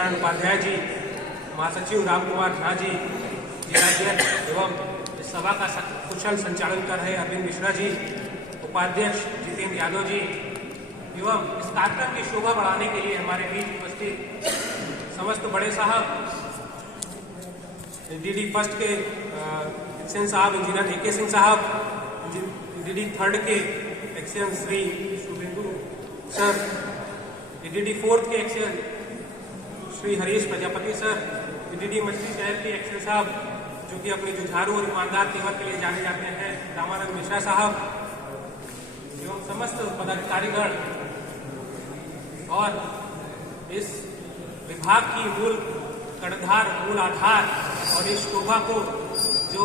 नारायण उपाध्याय जी, महासचिव राम कुमार झा जी, जिलाध्यक्ष एवं इस सभा का कुशल संचालन कर रहे अरविंद मिश्रा जी, उपाध्यक्ष जितेंद्र यादव जी एवं इस कार्यक्रम की शोभा बढ़ाने के लिए हमारे बीच उपस्थित समस्त बड़े साहब, डीडी फर्स्ट के एक्सेलेंस साहब इंजीनियर ए.के. सिंह साहब, डीडी थर्ड के excellence Shri Shubhendu sir, DD fourth के excellence Shri Harish Prajapati sir, DD Machhli Shahar के एक्सेलेंस साहब जो कि अपने जुझारू और ईमानदार सेवा के लिए जाने जाते हैं, रामानंद मिश्रा साहब एवं समस्त पदाधिकारीगण और इस विभाग की मूल कर्णधार, मूल आधार और इस शोभा को जो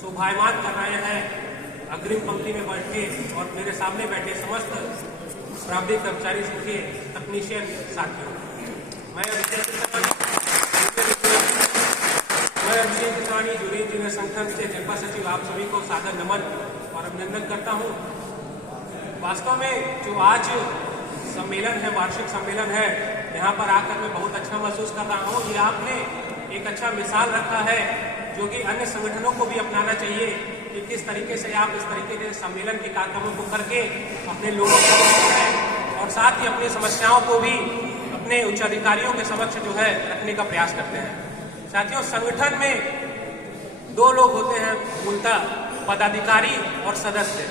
शोभायमान कर रहे हैं, अग्रिम पंक्ति में बैठे और मेरे सामने बैठे समस्त प्राविधिक कर्मचारी के तकनीशियन साथियों, मैं अभिषेक किसानी जूरी इंजीनियर संगठन से जनपद सचिव आप सभी को सादर नमन और अभिनंदन करता हूं। वास्तव में जो आज सम्मेलन है, वार्षिक सम्मेलन है, यहाँ पर आकर मैं बहुत अच्छा महसूस कर रहा हूँ। ये आपने एक अच्छा मिसाल रखा है जो कि अन्य संगठनों को भी अपनाना चाहिए कि किस तरीके से आप इस तरीके के सम्मेलन के कार्यक्रमों को करके अपने लोगों को और साथ ही अपनी समस्याओं को भी अपने उच्च अधिकारियों के समक्ष जो है रखने का प्रयास करते हैं। साथियों, संगठन में दो लोग होते हैं मूलतः, पदाधिकारी और सदस्य।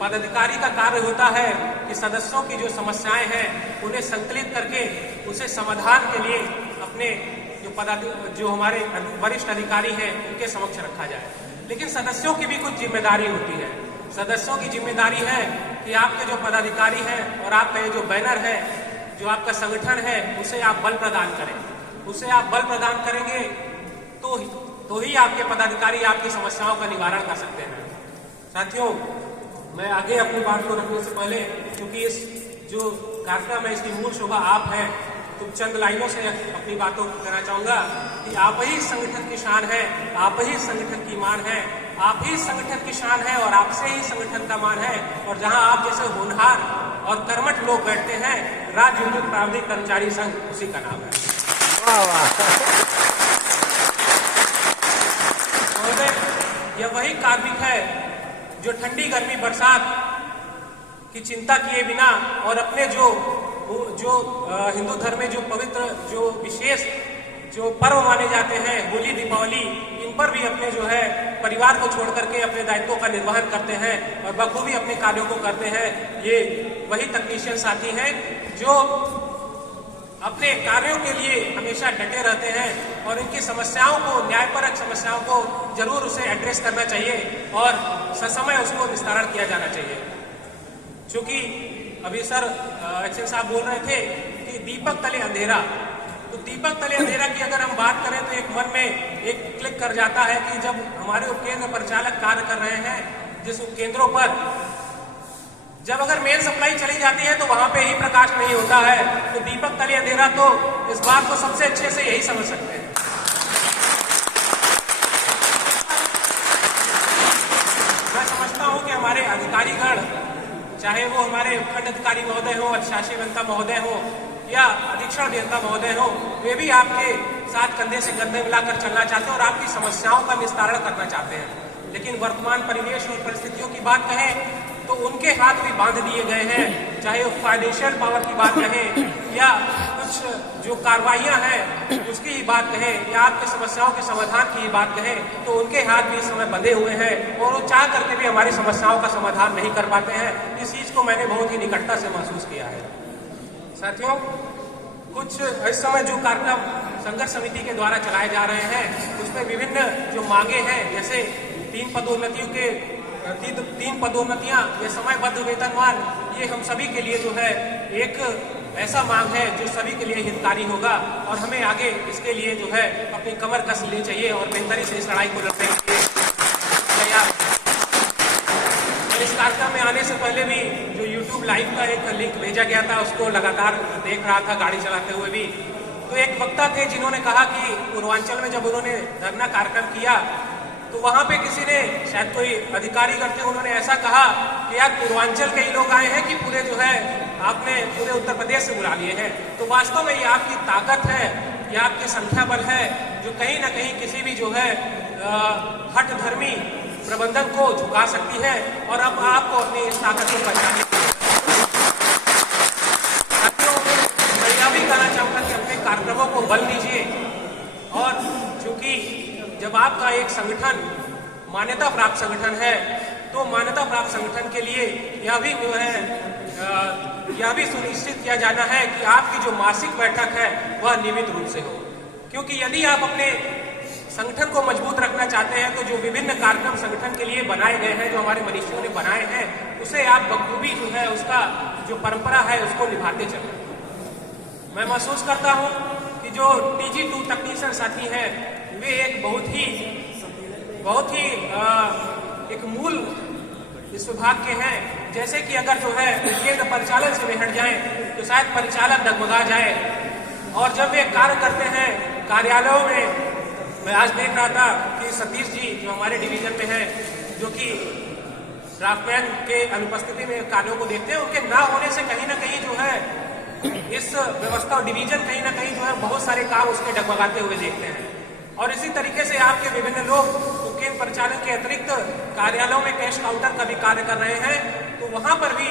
पदाधिकारी का कार्य होता है कि सदस्यों की जो समस्याएं हैं उन्हें संकलित करके उसे समाधान के लिए अपने जो हमारे वरिष्ठ अधिकारी हैं उनके समक्ष रखा जाए। लेकिन सदस्यों की भी कुछ जिम्मेदारी होती है। सदस्यों की जिम्मेदारी है कि आपके जो पदाधिकारी हैं और आपका ये जो बैनर है, जो आपका संगठन है, उसे आप बल प्रदान करें। उसे आप बल प्रदान करेंगे तो ही आपके पदाधिकारी आपकी समस्याओं का निवारण कर सकते हैं। साथियों, मैं आगे अपनी बात को रखने से पहले, क्योंकि इस जो कार्यक्रम है इसकी मूल शोभा आप हैं, तो चंद लाइनों से अपनी बातों को कहना चाहूंगा कि आप ही संगठन की शान है, आप ही संगठन की मान है, आप ही संगठन की शान है और आपसे ही संगठन का मान है। और जहां आप जैसे होनहार और कर्मठ लोग बैठते हैं, राज्य विद्युत प्राविधिक कर्मचारी संघ उसी का नाम है। यह वही कार्मिक है जो ठंडी गर्मी बरसात की चिंता किए बिना और अपने जो हिंदू धर्म में जो पवित्र जो विशेष जो पर्व माने जाते हैं, होली दीपावली, इन पर भी अपने जो है परिवार को छोड़ करके अपने दायित्वों का निर्वहन करते हैं और बखूबी अपने कार्यों को करते हैं। ये वही तकनीशियन साथी हैं जो अपने कार्यों के लिए हमेशा डटे रहते हैं और इनकी समस्याओं को, न्यायपरक समस्याओं को जरूर उसे एड्रेस करना चाहिए और ससमय उसको निस्तारण किया जाना चाहिए। क्योंकि अभी सर एक्सेल साहब बोल रहे थे कि दीपक तले अंधेरा, तो दीपक तले अंधेरा की अगर हम बात करें तो एक मन में एक क्लिक कर जाता है कि जब हमारे उपकेंद्र परिचालक कार्य कर रहे हैं, जिस उपकेंद्रों पर जब अगर मेन सप्लाई चली जाती है तो वहां पे ही प्रकाश नहीं होता है, तो दीपक तले अंधेरा, तो इस बात को सबसे अच्छे से यही समझ सकते हैं। मैं समझता हूं कि हमारे अधिकारीगण, चाहे वो हमारे उपखंड अधिकारी महोदय हो, अधिशासी अभियंता महोदय हो या अधीक्षण अभियंता महोदय हो, वे भी आपके साथ कंधे से कंधे मिलाकर चलना चाहते हैं और आपकी समस्याओं का निस्तारण करना चाहते हैं। लेकिन वर्तमान परिवेश और परिस्थितियों की बात कहें तो उनके हाथ भी बांध दिए गए हैं, चाहे वो फाइनेंशियल पावर की बात कहें या कुछ जो कार्रवाइयां हैं उसकी ही बात कहें या आपकी समस्याओं के समाधान की ही बात कहें, तो उनके हाथ भी इस समय बंधे हुए हैं और वो चाह करके भी हमारी समस्याओं का समाधान नहीं कर पाते हैं। इस चीज को मैंने बहुत ही निकटता से महसूस किया है। साथियों, कुछ इस समय जो कार्यक्रम संघर्ष समिति के द्वारा चलाए जा रहे हैं उसमें विभिन्न जो मांगे हैं, जैसे 3 पदोन्नतियां, ये समयबद्ध वेतनमान, ये हम सभी के लिए जो है एक ऐसा मांग है जो सभी के लिए हितकारी होगा और हमें आगे इसके लिए जो है अपनी कमर कस लेनी चाहिए और बेहतरी से इस लड़ाई को लड़ने के लिए तैयार। इस कार्यक्रम में आने से पहले भी जो YouTube लाइव का एक लिंक भेजा गया था उसको लगातार देख रहा था गाड़ी चलाते हुए भी, तो एक वक्ता थे जिन्होंने कहा कि पूर्वांचल में जब उन्होंने धरना कार्यक्रम किया तो वहां पे किसी ने, शायद कोई अधिकारी करते, उन्होंने ऐसा कहा कि यार पूर्वांचल के ही लोग आए हैं कि पूरे जो है आपने पूरे उत्तर प्रदेश से बुला लिए हैं, तो वास्तव में ये आपकी ताकत है, ये आपकी संख्या बल है, जो कहीं ना कहीं किसी भी जो है हठ धर्मी प्रबंधन को झुका सकती है। और अब आपको अपनी इस ताकत को पहचानने मैं यह भी कहना चाहूँगा कि अपने कार्यक्रमों को बल दीजिए। और चूंकि जब आपका एक संगठन मान्यता प्राप्त संगठन है, तो मान्यता प्राप्त संगठन के लिए यह भी जो है यह भी सुनिश्चित किया जाना है कि आपकी जो मासिक बैठक है वह नियमित रूप से हो। क्योंकि यदि आप अपने संगठन को मजबूत रखना चाहते हैं, तो जो विभिन्न कार्यक्रम संगठन के लिए बनाए गए हैं, जो हमारे मनीषियों ने बनाए हैं, उसे आप बखूबी जो है उसका जो परंपरा है उसको निभाते चलें। मैं महसूस करता हूं कि जो TG2 तकनीशियन साथी हैं, वे एक बहुत ही एक मूल इस विभाग के हैं। जैसे कि अगर जो है केंद्र परिचालन से वे हट जाएं तो शायद परिचालन डगमगा जाए। और जब वे कार्य करते हैं कार्यालयों में, मैं आज देख रहा था कि सतीश जी जो हमारे डिवीजन में हैं, जो कि ड्राफ्टमैन के अनुपस्थिति में कार्यों को देखते हैं, उनके ना होने से कहीं ना कहीं जो है इस व्यवस्था और डिवीजन कहीं ना कहीं जो है बहुत सारे काम उसमें डगमगाते हुए देखते हैं। और इसी तरीके से आपके विभिन्न लोग केंद्र परिचालन के अतिरिक्त कार्यालयों में कैश काउंटर का भी कार्य कर रहे हैं, तो वहां पर भी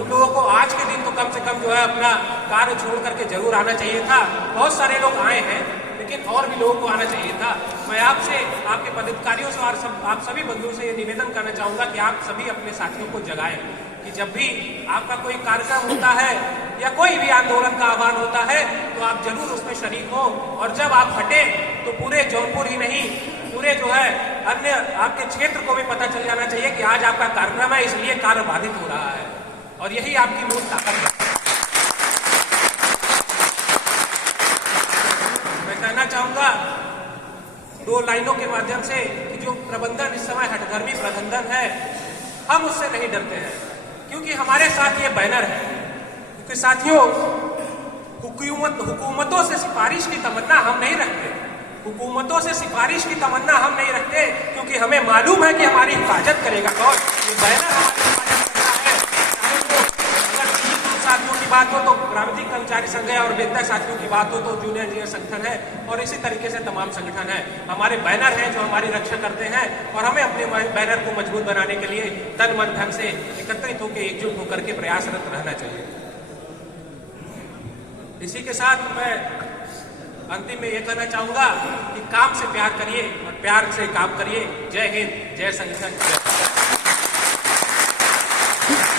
उन लोगों को आज के दिन तो कम से कम जो है अपना कार्य छोड़ करके जरूर आना चाहिए था। बहुत सारे लोग आए हैं, लेकिन और भी लोगों को आना चाहिए था। मैं आपसे, आपके पदाधिकारियों से और आप सभी बंधुओं से ये निवेदन करना चाहूंगा कि आप सभी अपने साथियों को जगाएं कि जब भी आपका कोई कार्यक्रम होता है या कोई भी आंदोलन का आह्वान होता है, तो आप जरूर उसमें शरीक हो। और जब आप हटे तो पूरे जौनपुर ही नहीं, पूरे जो है अन्य आपके क्षेत्र को भी पता चल जाना चाहिए कि आज आपका कार्यक्रम है, इसलिए कार्य बाधित हो रहा है। और यही आपकी मूल ताकत है। मैं कहना चाहूंगा 2 लाइनों के माध्यम से कि जो प्रबंधन इस समय हठधर्मी प्रबंधन है, हम उससे नहीं डरते हैं, क्योंकि हमारे साथ ये बैनर है। क्योंकि साथियों, हुकूमतों से सिफारिश की तमन्ना हम नहीं रखते, हुकूमतों से सिफारिश की तमन्ना हम नहीं रखते, क्योंकि हमें मालूम है कि हमारी हिफाजत करेगा कौन। ये बैनर हमारी हिफाजत करता है। चाहे वो अगर TG2 साथियों की बात हो तो प्राविधिक कर्मचारी संघ है, और वेतन साथियों की बात हो तो जूनियर इंजीनियर संगठन है, और इसी तरीके से तमाम संगठन है। हमारे बैनर हैं जो हमारी रक्षा करते हैं, और हमें अपने बैनर को मजबूत बनाने के लिए तन मन धन से एकत्रित होकर एकजुट होकर के प्रयासरत रहना चाहिए। इसी के साथ मैं अंतिम में ये कहना चाहूंगा कि काम से प्यार करिए और प्यार से काम करिए। जय हिंद, जय संगठन, जय